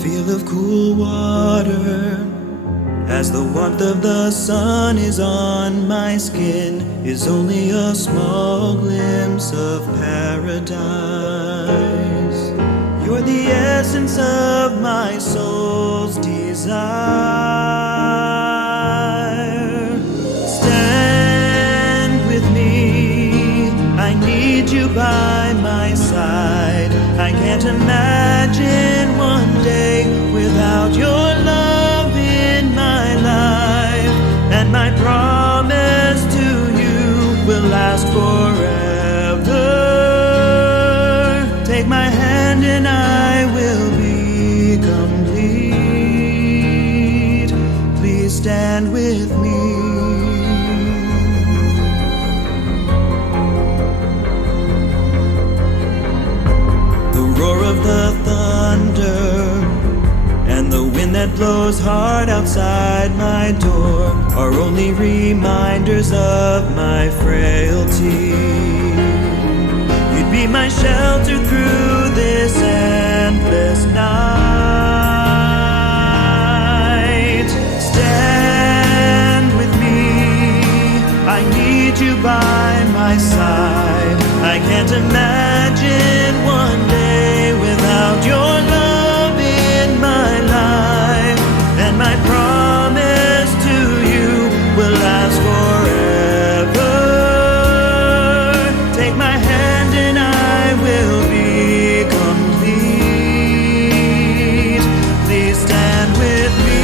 feel of cool water as the warmth of the sun is on my skin is only a small glimpse of paradise. You're the essence of my soul's desire. Stand with me, I need you by my side. I can't imagine one day without your love in my life. And my promise to you will last forever. Take my hand and I will be complete. Please stand with me. Roar of the thunder and the wind that blows hard outside my door are only reminders of my frailty. You'd be my shelter through this endless night. Stand with me, I need you by my side. I can't imagine one day without your love in my life. And my promise to you will last forever. Take my hand and I will be complete. Please stand with me.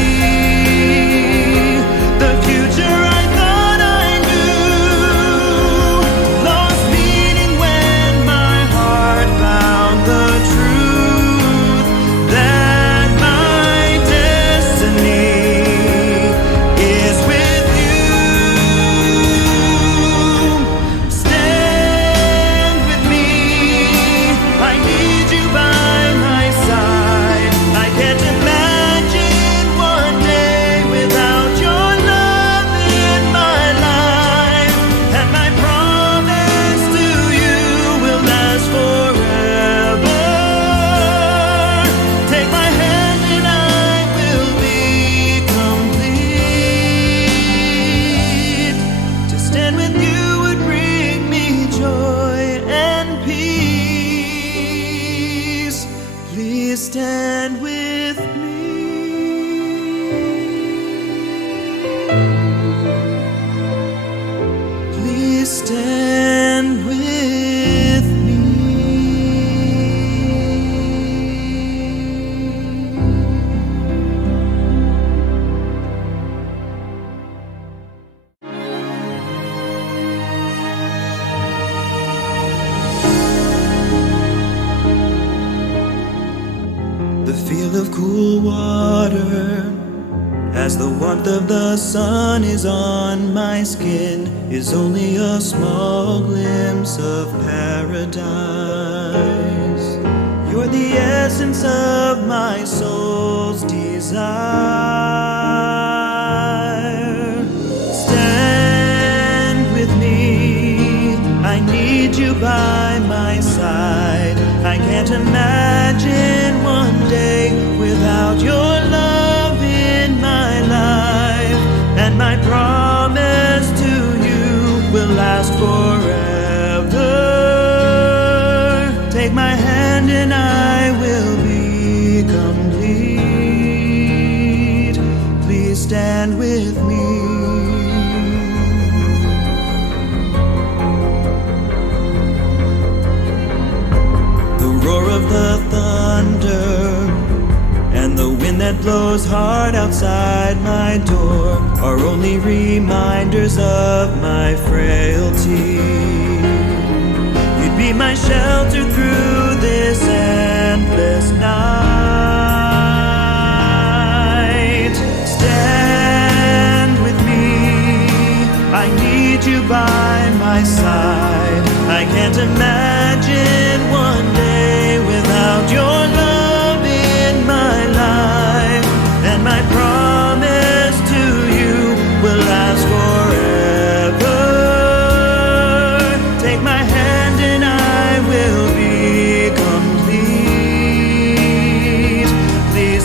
The future I thought I knew lost meaning when my heart found the truth that my destiny is with you. Stand with me, I need you by my side. I can't imagine one day without your love in my life. And my promise to you will last forever. Take my hand and I will be complete. To stand with you would bring me joy and peace. Please stand with me. Please stand with me. The feel of cool water as the warmth of the sun is on my skin is only a small glimpse of paradise. You're the essence of my soul's desire. Stand with me, I need you by my side. I can't imagine one day without your love in my life. And my promise to you will last forever. Take my hand and I will be complete. Please stand with me. The roar of the thunder and the wind that blows hard outside my door are only reminders of my frailty. You'd be my shelter through this endless night. Stand with me, I need you by my side. I can't imagine one day without your love in my life. And my promise to you will last forever. Take my hand and I will be complete. Please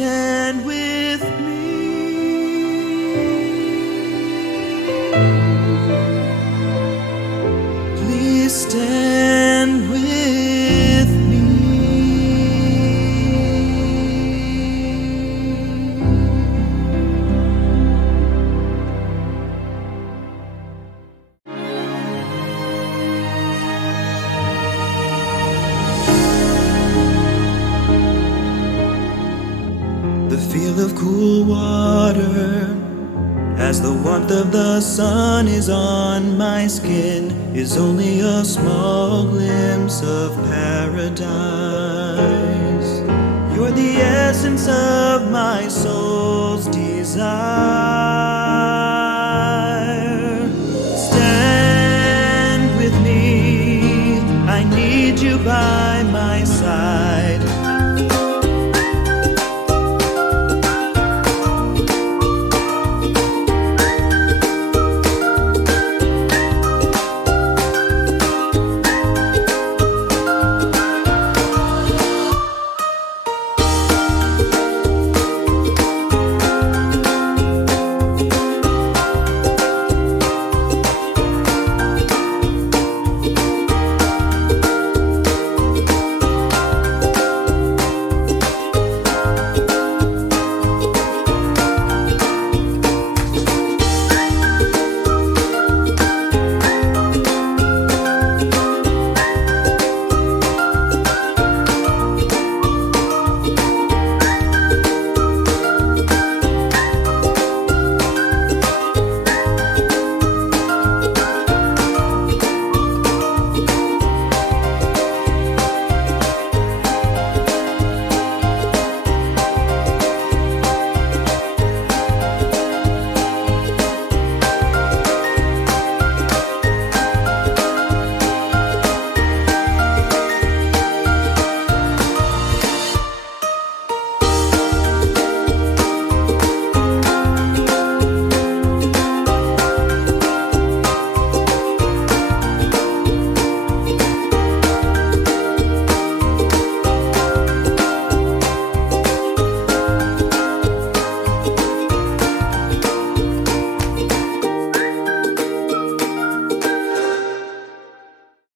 stand with me. Please stand with me. The feel of cool water as the warmth of the sun is on my skin is only a small glimpse of paradise. You're the essence of my soul's desire.